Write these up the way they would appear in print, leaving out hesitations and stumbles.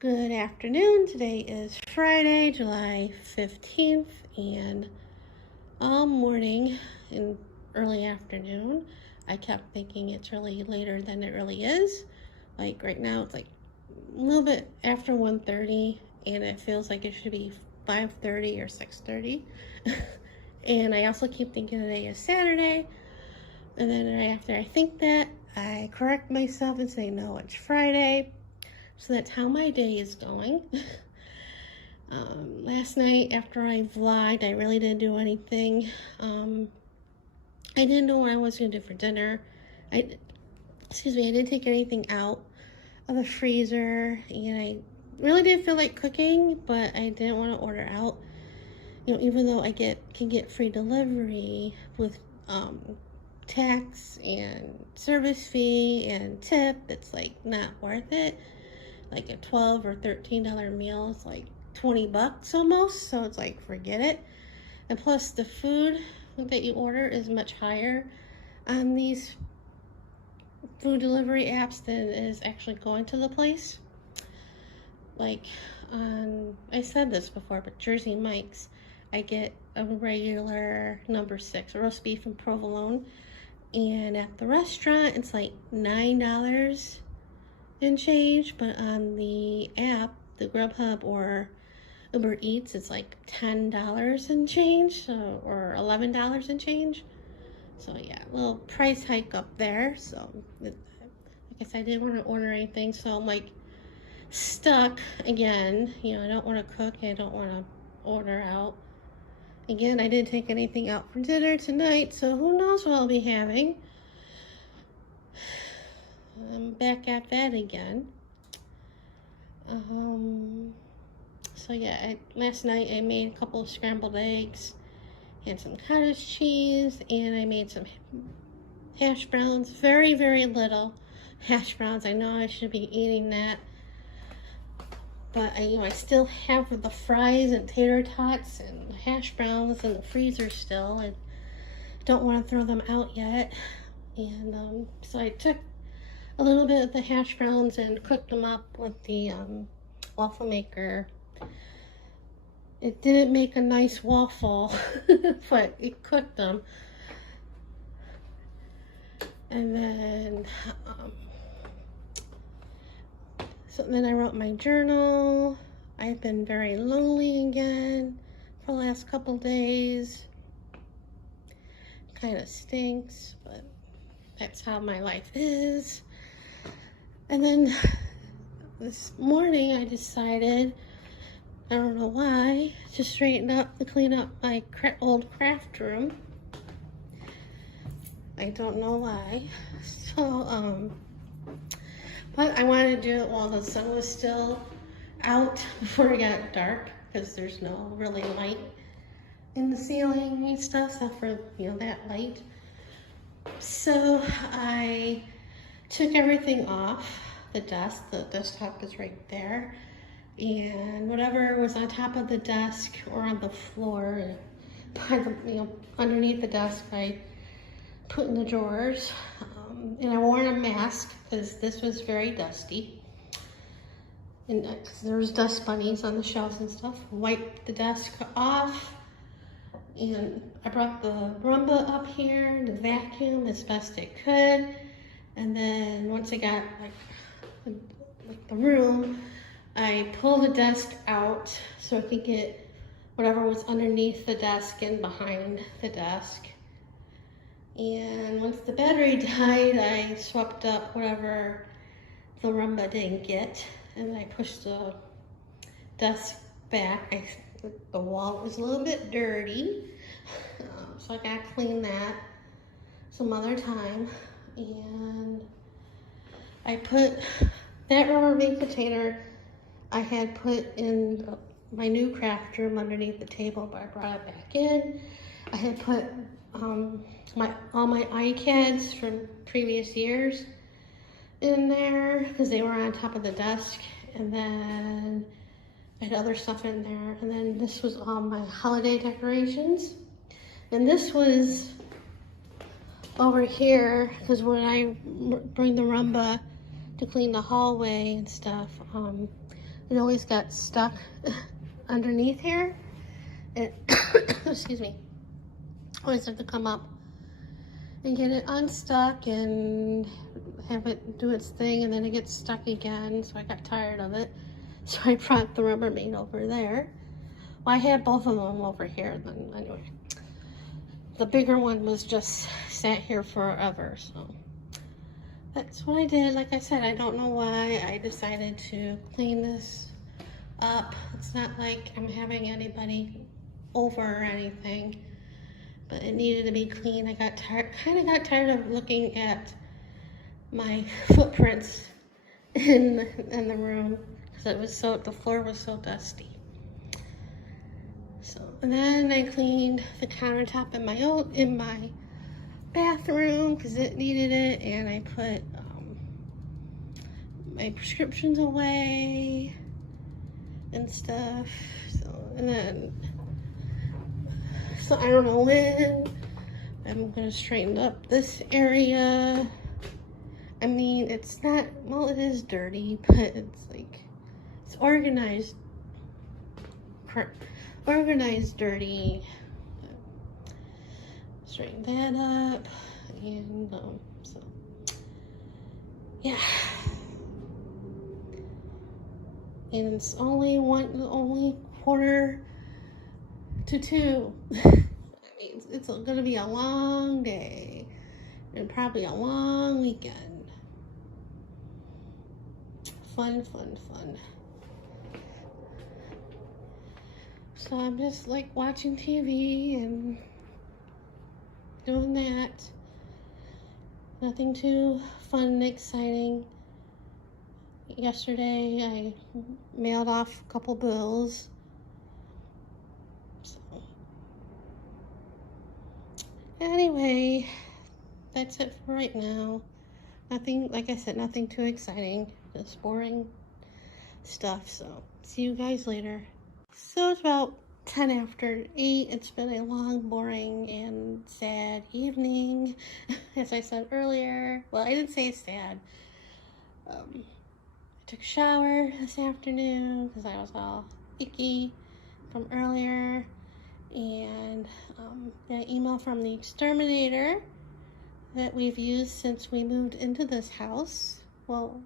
Good afternoon. Today is Friday, July 15th, and all morning and early afternoon, I kept thinking it's really later than it really is. Like right now, it's like a little bit after 1:30, and it feels like it should be 5:30 or 6:30. And I also keep thinking today is Saturday, and then right after I think that, I correct myself and say, no, it's Friday. So that's how my day is going. Last night after I vlogged, I really didn't do anything. I didn't know what I was going to do for dinner. I didn't take anything out of the freezer, and I really didn't feel like cooking, but I didn't want to order out. You know, even though I can get free delivery with tax and service fee and tip, it's like not worth it. Like a $12 or $13 meal is like 20 bucks almost, so it's like forget it. And plus the food that you order is much higher on these food delivery apps than is actually going to the place. Like I said this before, but Jersey Mike's, I get a regular number 6 roast beef and provolone, and at the restaurant it's like $9 and change, but on the app, the Grubhub or Uber Eats, it's like $10 and change, so, or $11 and change. So yeah, a little price hike up there. So like I said, I didn't want to order anything, so I'm like stuck again. You know, I don't want to cook, I don't want to order out. Again, I didn't take anything out for dinner tonight, so who knows what I'll be having. I'm back at that again. So yeah, last night I made a couple of scrambled eggs and some cottage cheese, and I made some hash browns. Very, very little hash browns. I know I should be eating that, but I still have the fries and tater tots and hash browns in the freezer still. I don't want to throw them out yet, and so I took a little bit of the hash browns and cooked them up with the waffle maker. It didn't make a nice waffle, but it cooked them. And then, so then I wrote my journal. I've been very lonely again for the last couple days. Kind of stinks, but that's how my life is. And then this morning I decided, I don't know why, to straighten up, to clean up my old craft room. I don't know why. So, but I wanted to do it while the sun was still out before it got dark, because there's no really light in the ceiling and stuff, except for, you know, that light. So I took everything off the desk. The desktop is right there, and whatever was on top of the desk or on the floor, underneath the desk, I put in the drawers. And I wore a mask because this was very dusty, and there was dust bunnies on the shelves and stuff. Wiped the desk off, and I brought the Roomba up here to vacuum as best it could. And then once I got like the room, I pulled the desk out so I could get whatever was underneath the desk and behind the desk. And once the battery died, I swept up whatever the Roomba didn't get, and I pushed the desk back. The wall was a little bit dirty, so I gotta clean that some other time. And I put that rubber baked potato I had put in my new craft room underneath the table, but I brought it back in. I had put all my iCads from previous years in there because they were on top of the desk, and then I had other stuff in there. And then this was all my holiday decorations, and this was over here because when I bring the Roomba to clean the hallway and stuff, it always got stuck underneath here. And excuse me, always have to come up and get it unstuck and have it do its thing, and then it gets stuck again. So I got tired of it, so I brought the Rubbermaid over there. Well, I had both of them over here then. Anyway, the bigger one was just sat here forever, so that's what I did. Like I said, I don't know why I decided to clean this up. It's not like I'm having anybody over or anything, but it needed to be clean. I got tired, kind of got tired of looking at my footprints in the room, because it was the floor was so dusty. So, and then I cleaned the countertop in my bathroom because it needed it, and I put my prescriptions away and stuff. So, and then, so I don't know when I'm gonna straighten up this area. I mean, it's not, well, it is dirty, but it's like, it's organized dirty. Straighten that up, and so yeah. And it's only 1:45. I mean, it's gonna be a long day and probably a long weekend. Fun. So I'm just like watching TV and doing that. Nothing too fun and exciting. Yesterday I mailed off a couple bills. So anyway, that's it for right now. Nothing, like I said, nothing too exciting. Just boring stuff. So see you guys later. So it's about 10 after 8. It's been a long, boring, and sad evening. As I said earlier, well, I didn't say sad. I took a shower this afternoon because I was all icky from earlier. And got an email from the exterminator that we've used since we moved into this house. Well,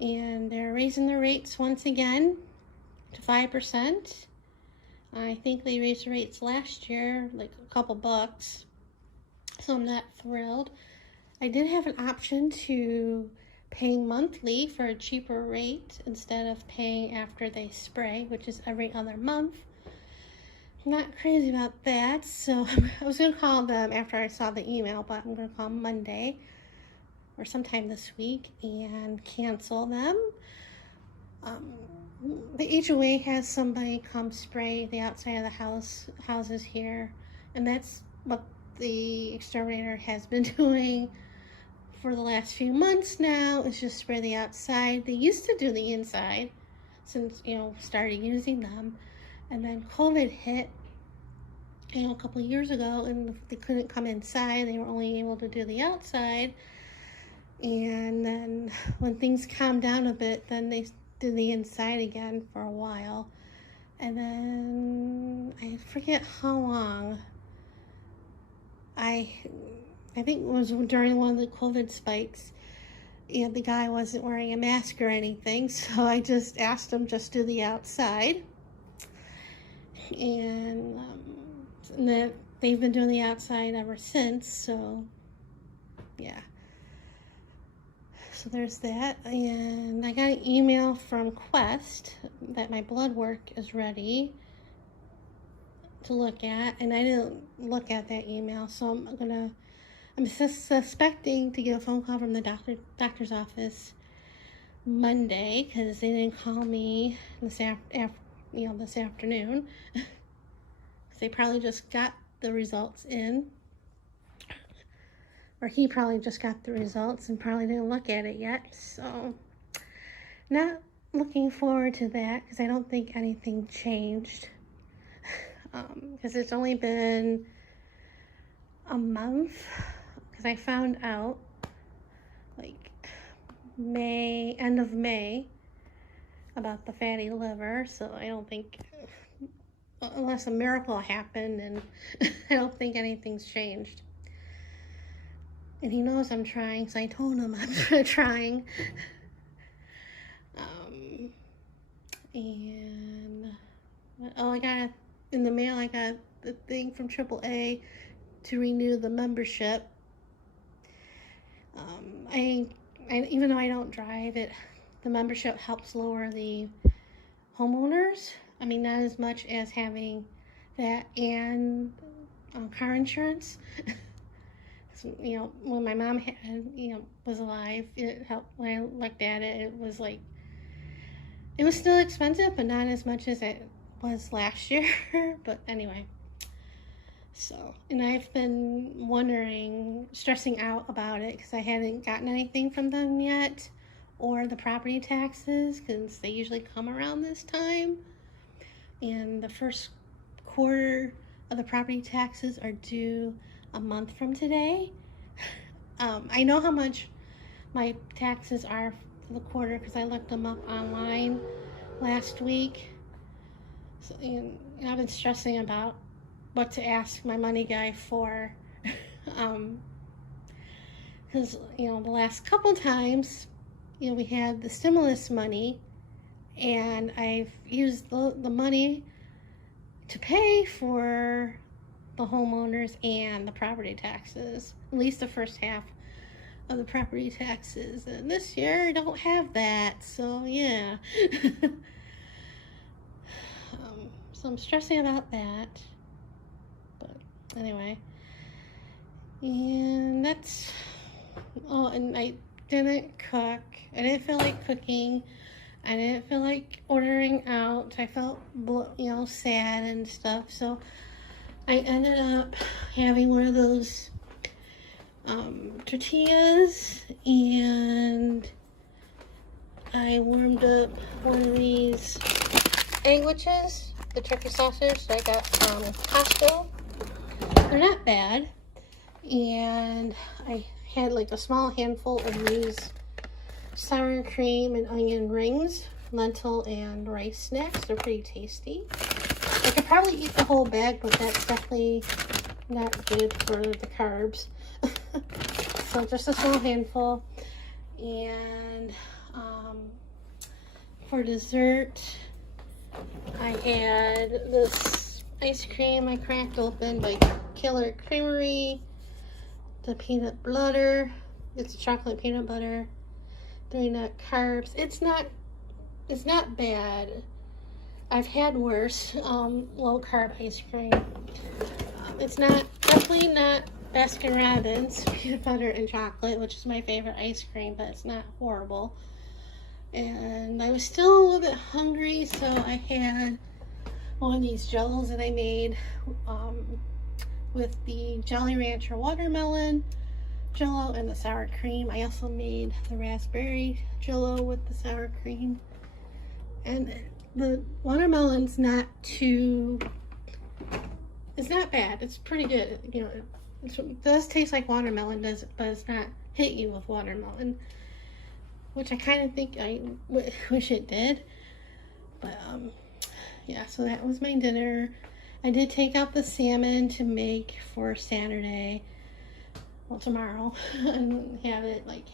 and they're raising the rates once again to 5%. I think they raised the rates last year, like a couple bucks. So I'm not thrilled. I did have an option to pay monthly for a cheaper rate instead of paying after they spray, which is every other month. I'm not crazy about that, so I was going to call them after I saw the email, but I'm going to call them Monday or sometime this week and cancel them. The HOA has somebody come spray the outside of the houses here, and that's what the exterminator has been doing for the last few months now, is just spray the outside. They used to do the inside since, started using them, and then COVID hit, a couple of years ago, and they couldn't come inside. They were only able to do the outside, and then when things calmed down a bit, then they did the inside again for a while, and then I forget how long. I think it was during one of the COVID spikes, and the guy wasn't wearing a mask or anything, so I just asked him just do the outside, and they've been doing the outside ever since. So yeah. So there's that, and I got an email from Quest that my blood work is ready to look at, and I didn't look at that email, so I'm suspecting to get a phone call from the doctor's office Monday, because they didn't call me this afternoon. They probably just got the results in. Or he probably just got the results and probably didn't look at it yet. So, not looking forward to that, because I don't think anything changed. Because it's only been a month, because I found out like end of May, about the fatty liver, so I don't think, unless a miracle happened, and I don't think anything's changed. And he knows I'm trying, so I told him I'm trying. And I got in the mail. I got the thing from AAA to renew the membership. I even though I don't drive it, the membership helps lower the homeowners. I mean, not as much as having that and car insurance. So, when my mom was alive, it helped. When I looked at it, it was like, it was still expensive, but not as much as it was last year. But anyway, so, and I've been wondering, stressing out about it because I hadn't gotten anything from them yet, or the property taxes, because they usually come around this time. And the first quarter of the property taxes are due a month from today. I know how much my taxes are for the quarter because I looked them up online last week. So, and I've been stressing about what to ask my money guy for. Because, the last couple times, we had the stimulus money, and I've used the money to pay for the homeowners and the property taxes, at least the first half of the property taxes. And this year I don't have that, so yeah. So I'm stressing about that, but anyway. And that's, and I didn't cook. I didn't feel like cooking. I didn't feel like ordering out. I felt, sad and stuff. So I ended up having one of those tortillas, and I warmed up one of these sandwiches, the turkey sausage that I got from Costco. They're not bad. And I had like a small handful of these sour cream and onion rings, lentil and rice snacks. They're pretty tasty. I could probably eat the whole bag, but that's definitely not good for the carbs. So just a small handful. And for dessert, I had this ice cream I cracked open by Killer Creamery. The peanut butter. It's chocolate peanut butter. 3 nut carbs. It's not bad. I've had worse low carb ice cream. It's definitely not Baskin Robbins peanut butter and chocolate, which is my favorite ice cream, but it's not horrible. And I was still a little bit hungry, so I had one of these jellos that I made with the Jolly Rancher watermelon jello and the sour cream. I also made the raspberry jello with the sour cream. And the watermelon's it's not bad. It's pretty good. It does taste like watermelon, but it's not hit you with watermelon, which I kind of think I wish it did. But yeah, so that was my dinner. I did take out the salmon to make for Saturday, tomorrow, and have it like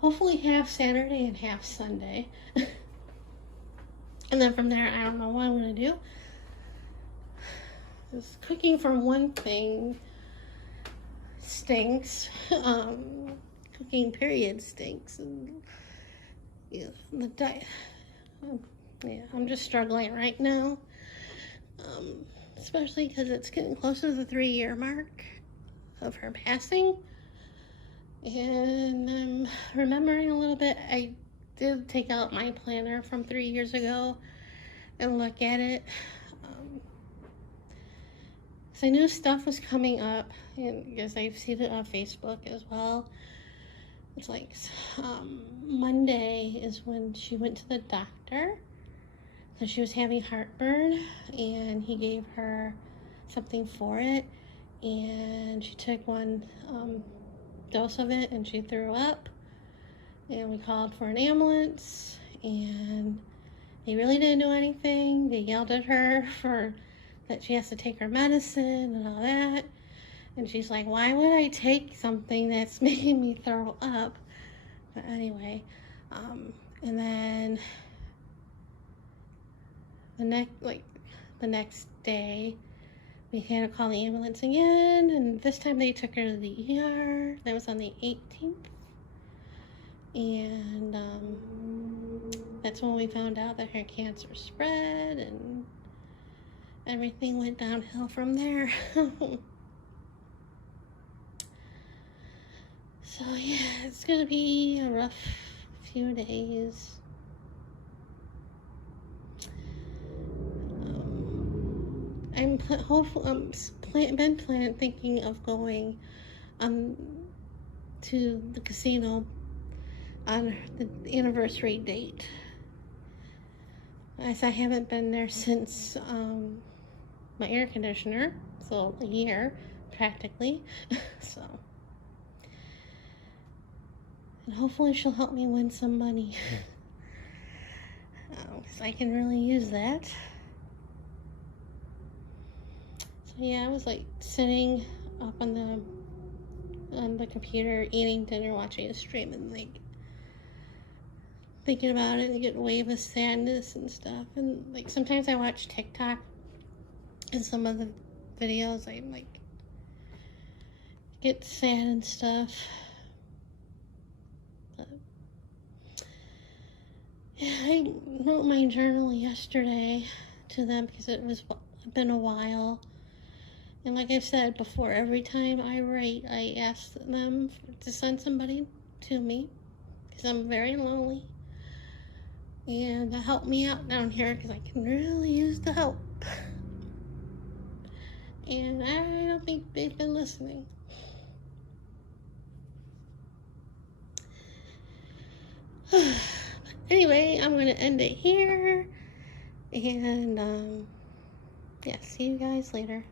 hopefully half Saturday and half Sunday. And then from there, I don't know what I'm going to do. Because cooking for one thing stinks. Cooking period stinks. And the diet. Yeah, I'm just struggling right now. Especially because it's getting closer to the 3-year mark of her passing. And I'm remembering a little bit. I did take out my planner from 3 years ago and look at it. Because I knew stuff was coming up, and because I've seen it on Facebook as well. It's like Monday is when she went to the doctor. So she was having heartburn, and he gave her something for it, and she took one dose of it, and she threw up, and we called for an ambulance, and they really didn't do anything. They yelled at her for that she has to take her medicine and all that. And she's like, why would I take something that's making me throw up? But anyway, and then the next day, we had to call the ambulance again, and this time they took her to the ER. That was on the 18th. And that's when we found out that her cancer spread, and everything went downhill from there. So yeah, it's gonna be a rough few days. I'm hopeful. Thinking of going to the casino on the anniversary date, as I haven't been there since my air conditioner, so a year practically. So, and hopefully she'll help me win some money, because I can really use that. So yeah, I was like sitting up on the computer eating dinner, watching a stream, and like thinking about it and get a wave of sadness and stuff. And like sometimes I watch TikTok, and some of the videos I like get sad and stuff. But yeah, I wrote my journal yesterday to them because it's been a while. And like I've said before, every time I write, I ask them to send somebody to me because I'm very lonely. And to help me out down here because I can really use the help. And I don't think they've been listening. Anyway, I'm going to end it here. And yeah, see you guys later.